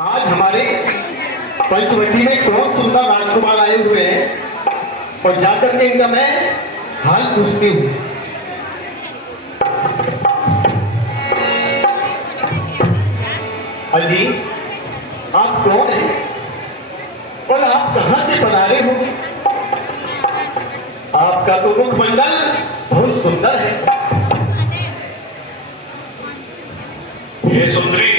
आज हमारे पंचवटी में कौन सुंदर राजकुमार आए हुए हैं और जाकर के इनका मैं हाल पूछती हूँ। अजी, आप कौन हैं और आप कहां से पधारे हो? आपका तो मुखमंडल बहुत सुंदर है। ये सुंदरी,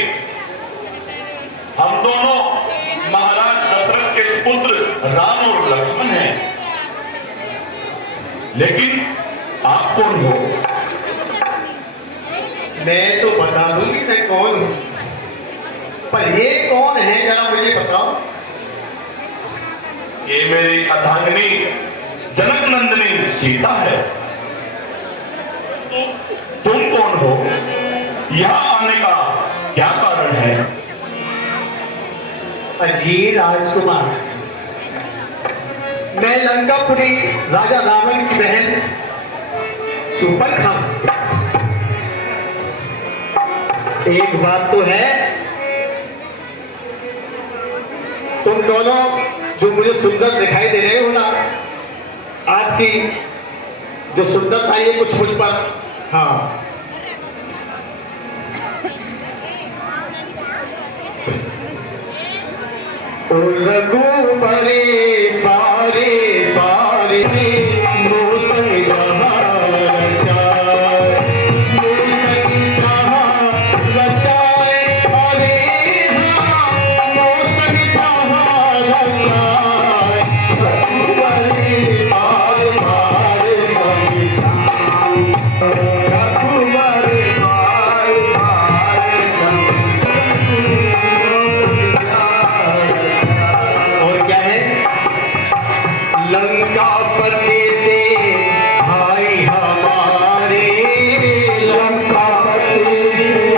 हम दोनों महाराज दशरथ के पुत्र राम और लक्ष्मण हैं। लेकिन आप कौन हो? मैं तो बता दूंगी मैं कौन हूं, पर ये कौन है जरा मुझे बताओ। ये मेरी अर्धांगिनी जनक नंदिनी सीता है। तो तुम कौन हो? यहाँ आने का क्या कारण है? अजी राजकुमार, मैं लंकापुरी राजा रावण की बहन सुपर्णखा। एक बात तो है, तुम दोनों जो मुझे सुंदर दिखाई दे रहे हो ना, आपकी जो सुंदरता है कुछ मुझ पर हाँ रघुपरे पारे पारे मौसम लंकापति से भाई हमारे, लंकापति से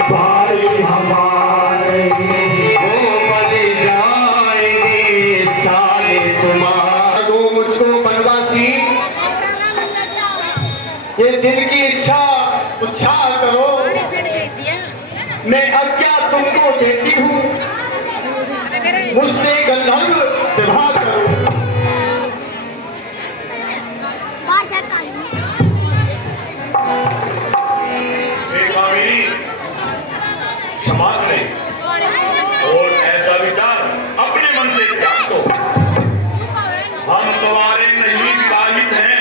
भाई हमारे, वो बन जाएंगे साले तुम्हारे। मुझको बनवासी ये दिल की इच्छा करो, मैं आज्ञा तुमको देती हूँ, मुझसे गंधर्व विवाह करो। क्षमा करें और ऐसा विचार अपने मन से त्याग दो। हम तुम्हारे नहीं विवाहित हैं,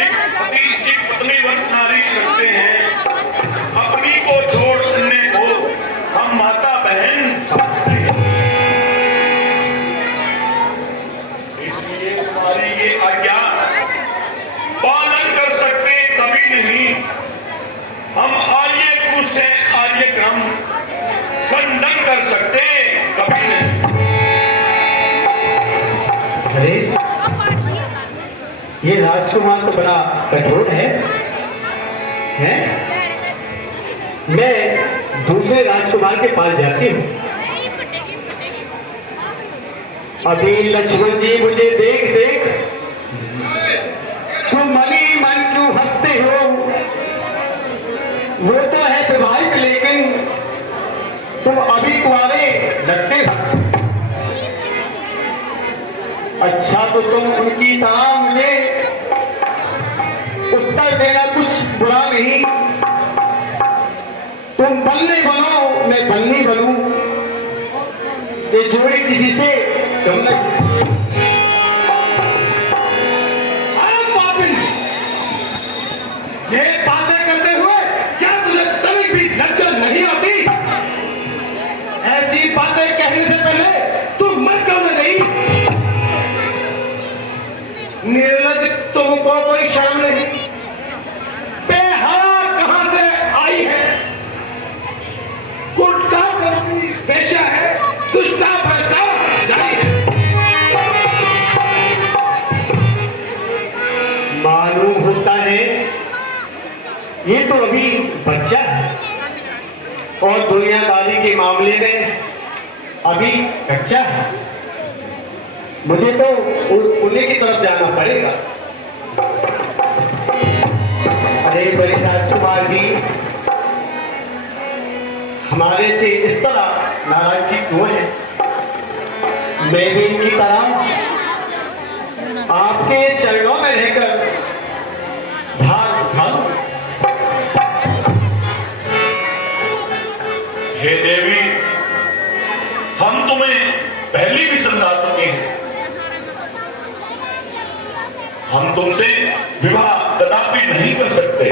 एक पति एक पत्नी व्रत नारी रखते हैं। अपनी को छोड़ अन्य को हम माता बहन समझते हैं। इसलिए तुम्हारी ये आज्ञा पालन कर सकते कभी नहीं। हम आर्य कुश से आर्य क्रम खंडन कर सकते कभी नहीं। अरे ये राजकुमार तो बड़ा कठोर है? मैं दूसरे राजकुमार के पास जाती हूँ। अभी लक्ष्मण जी मुझे देख देख तुम मनी मन क्यों हंसते हो? वो तो है विवाहित, लेकिन तुम अभी कुंवारे लगते हो। अच्छा तो तुम उनकी तरह मुझे उत्तर देना कुछ बुरा नहीं। तुम बल्ले बनो, मैं बल्ली बनूं, ये जोड़ी किसी से कम नहीं। ये बातें करते हुए क्या तुझे तनिक भी लज्जा नहीं आती? ऐसी बातें कहने से पहले तू मर क्यों न गई? निर्लज, तुमको कोई शर्म नहीं? बेहया कहां से आई है? गुटखा करती वेश्या है, दुष्टा भ्रष्टा जाई है। मालूम होता है ये तो अभी बच्चा है और दुनियादारी के मामले में अभी कच्चा है। मुझे तो उन्हीं की तरफ जाना पड़ेगा। अरे बड़े राजकुमार जी, हमारे से इस तरह नाराजगी क्यों है? मैं भी इनकी तरह आपके चरणों में रहकर भार उठाऊं। हे देवी, हम तुम्हें पहले भी समझा चुके हैं, हम तुमसे विवाह कदापि नहीं कर सकते।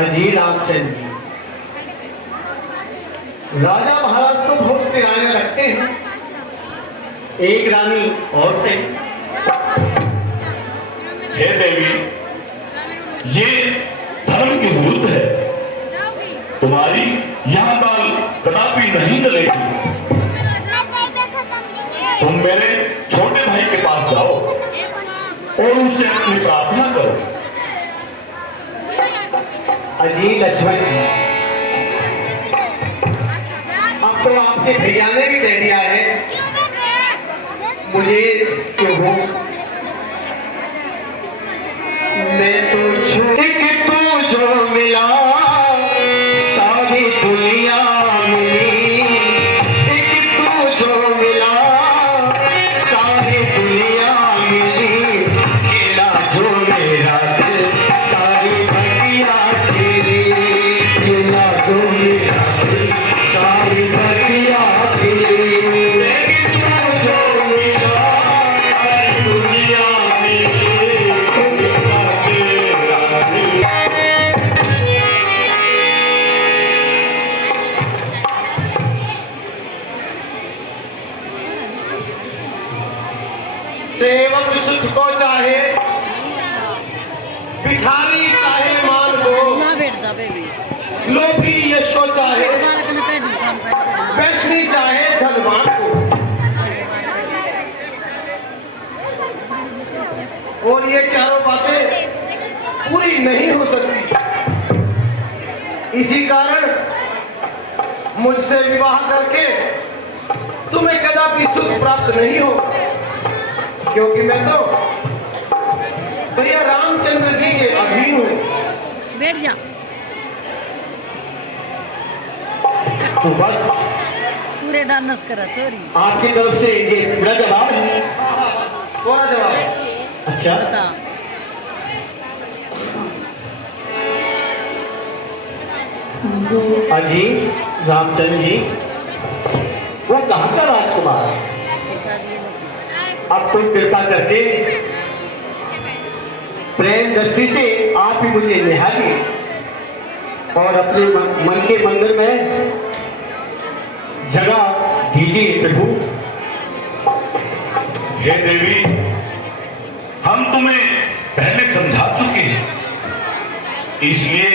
अजी रामचंद्र जी, राजा महाराज तो बहुत से रानी रखते हैं, एक रानी और से। हे देवी, ये धर्म की जरूरत है, तुम्हारी यहाँ बाल कदापि नहीं चलेगी। तुम मेरे छोटे भाई के पास जाओ और उससे अपनी प्रार्थना करो। अजी लक्ष्मण जी, अब तो आपके भैया ने भी कह दिया है, मुझे क्यों हो, मैं तो छूट तू जो मिला सारी दुनिया मिली, एक तू जो मिला सारी दुनिया मिली, केला जो मेरा दिल सारी बगिया तेरी, केला जो मेरा दिल सारी बगिया तेरी, एक तू जो मिला सारी दुनिया मिली, केला तेरा दिल। सेवक सुख को चाहे, भिखारी चाहे मान को, ना बैठता बेबी लोभी यश को चाहे, बालक ने कह दी हम बैठ वैष्णी चाहे धनवान को। और ये चारों बातें पूरी नहीं हो सकती, इसी कारण मुझसे विवाह करके तुम्हें कदापि सुख प्राप्त नहीं हो, क्योंकि मैं तो भैया रामचंद्र जी के अधीन हूँ। बैठ जा तो बस पूरे डांस करा सॉरी आपकी तरफ से ये पूरा जवाब है? पूरा जवाब। अच्छा, बता अजी रामचंद्र जी, वो कहाँ का राजकुमार है? अब तुम कृपा करके प्रेम दृष्टि से आप ही मुझे निहारिए और अपने मन के मंदिर में जगह दीजिए प्रभु। हे देवी, हम तुम्हें पहले समझा चुके हैं, इसलिए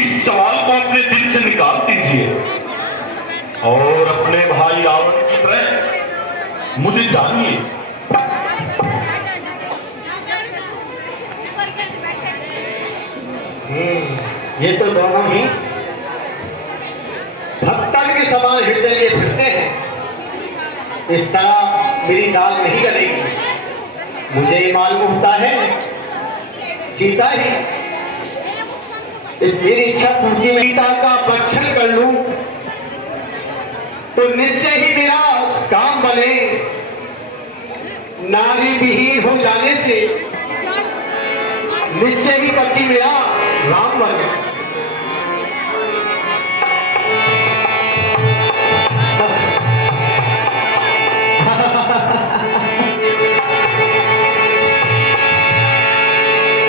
इस सवाल को अपने दिल से निकाल दीजिए और अपने भाई रावण की तरह मुझे जानिए। ये तो दोनों ही भक्तन के समान हृदय लिए फिरते हैं, इस तरह मेरी दाल नहीं गलेगी। मुझे ये मालूम होता है सीता ही इस मेरी इच्छा पूर्ति में सीता का भक्षण कर लूं तो निश्चय ही मेरा काम बने, नारी विहीन हो जाने से निश्चय ही पति मेरा राम बने।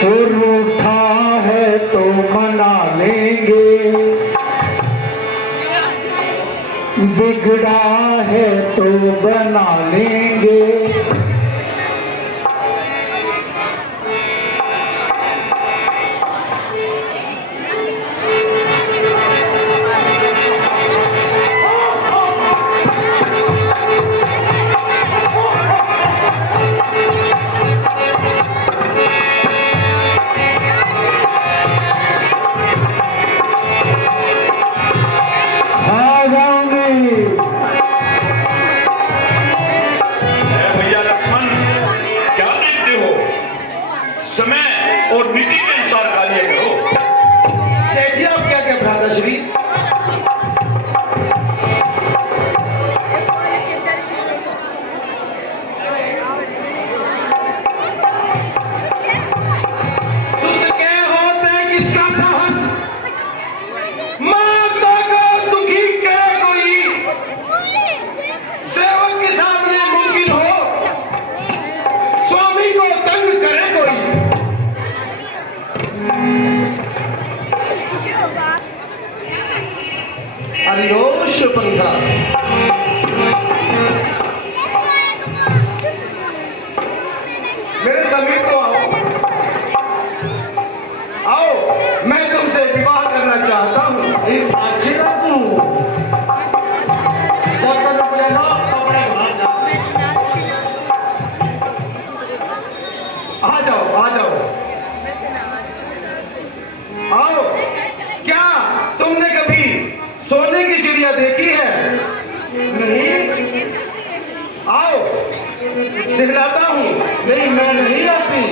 रूठा है तो मना लेंगे, बिगड़ा है तो बना लेंगे। हे हरिओम शुभंका। मेरे समीप तो आओ, आओ, मैं तुमसे विवाह करना चाहता हूँ। अच्छी बात हूँ। आ जाओ, आ जाओ, आओ। क्या तुमने कभी सोने की चिड़िया देखी है? नहीं। आओ, दिखलाता हूँ। नहीं, मैं नहीं आती।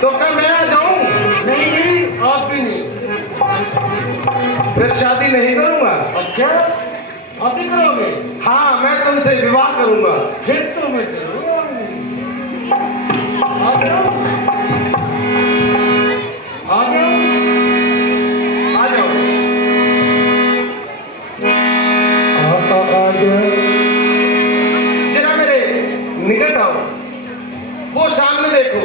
तो क्या मैं आ जाऊँ? नहीं नहीं, आप भी नहीं। फिर शादी नहीं करूँगा। अच्छा, शादी करोगे? हाँ, मैं तुमसे विवाह करूँगा। फिर तो मैं जरूर आ जाओ, आ जाओ, आ जाओ, आ जाओ। जरा मेरे निकट आओ, वो सामने देखो।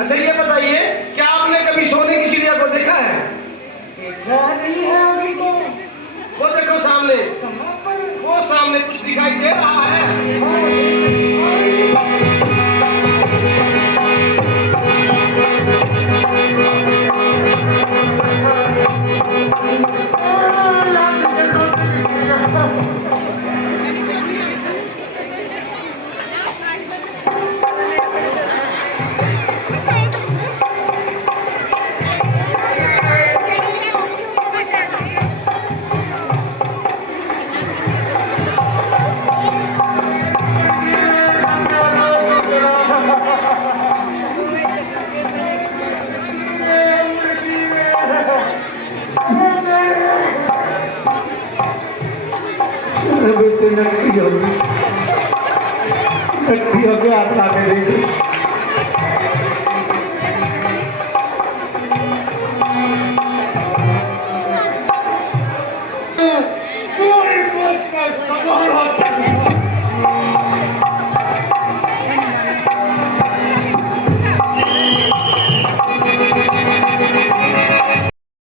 अच्छा ये बताइए, क्या आपने कभी सोने की चिड़िया को देखा है? देखा नहीं है अभी तो। वो देखो सामने, वो सामने कुछ दिखाई दे रहा है। नक्की हो गया, हाथ ला के देख।